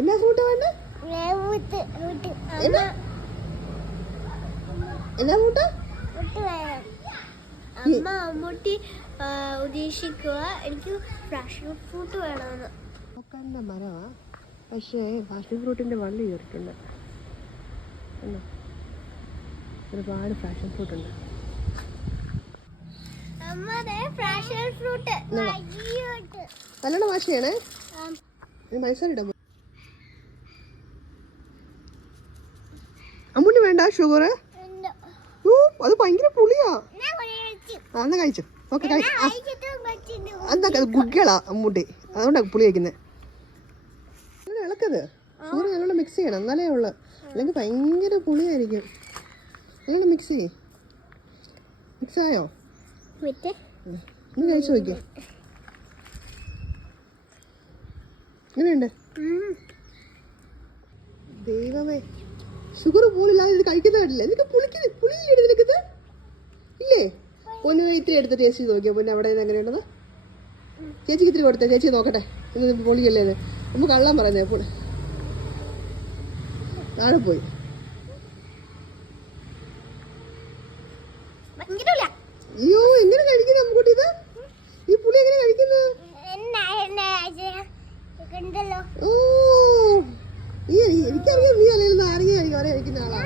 എന്നാ ഫ്രൂട്ട് വേണ്ട? എന്നാ? ഫ്രൂട്ട് അമ്മ അമ്മൂട്ടി ഉദ്ദേശിക്കുക എനിക്ക് ഫ്രഷ് ഫ്രൂട്ട് വേണമെന്ന് നോക്കാന്റെ മരമാ പക്ഷേ ഫാഷൻ ഫ്രൂട്ടിന്റെ വള്ളി കയറിയിട്ടുണ്ട്? ഒരുപാട് ഫാഷൻ ഫ്രൂട്ട് ഉണ്ട്. നല്ലോണം വാഷ് ചെയ്യണേ. അമ്മൂന് വേണ്ട ഷുഗർ ഓ അത് ഭയങ്കര പുളിയാ. ആ എന്നാ കഴിച്ചു. ഓക്കെ കഴി ആ. എന്നാ അത് ഗുഗ്കളാ അമ്മൂട്ടി അതുകൊണ്ടാ പുളി കഴിക്കുന്നത് ഇളക്കത്. ഷുഗർ നല്ലോണം മിക്സ് ചെയ്യണം എന്നാലേ ഉള്ളു. അല്ലെങ്കിൽ ഭയങ്കര പുളിയായിരിക്കും. നല്ലോണം മിക്സ് ചെയ്യേ. മിക്സ് ആയോ? ഒന്ന് കഴിച്ചു നോക്കിയേ. എങ്ങനെയുണ്ട് ദൈവമേ. ഷുഗർ പോലില്ലാതെ ഇത് കഴിക്കുന്ന കണ്ടില്ലേ? നിനക്ക് പുളിക്ക് പുളിയില്ലേ നിനക്കിത്? ഇല്ലേ? ഒന്ന് ഇത്തിരി എടുത്ത് ടേസ്റ്റ് ചെയ്ത് നോക്കിയാൽ പിന്നെ അവിടെ നിന്ന് എങ്ങനെയുണ്ടത് ചേച്ചിക്ക് ഇത്തിരി കൊടുത്തേ. ചേച്ചി നോക്കട്ടെ. ഇന്ന് പൊളിയല്ലേ നമുക്ക് കള്ളം പറയുന്നേ പുളി. താഴെ പോയി. അയ്യോ എങ്ങനെ കഴിക്കുന്നു നമുക്കുട്ടി ഇത്? ഈ പുളി എങ്ങനെ കഴിക്കുന്നത് ഓ Kita.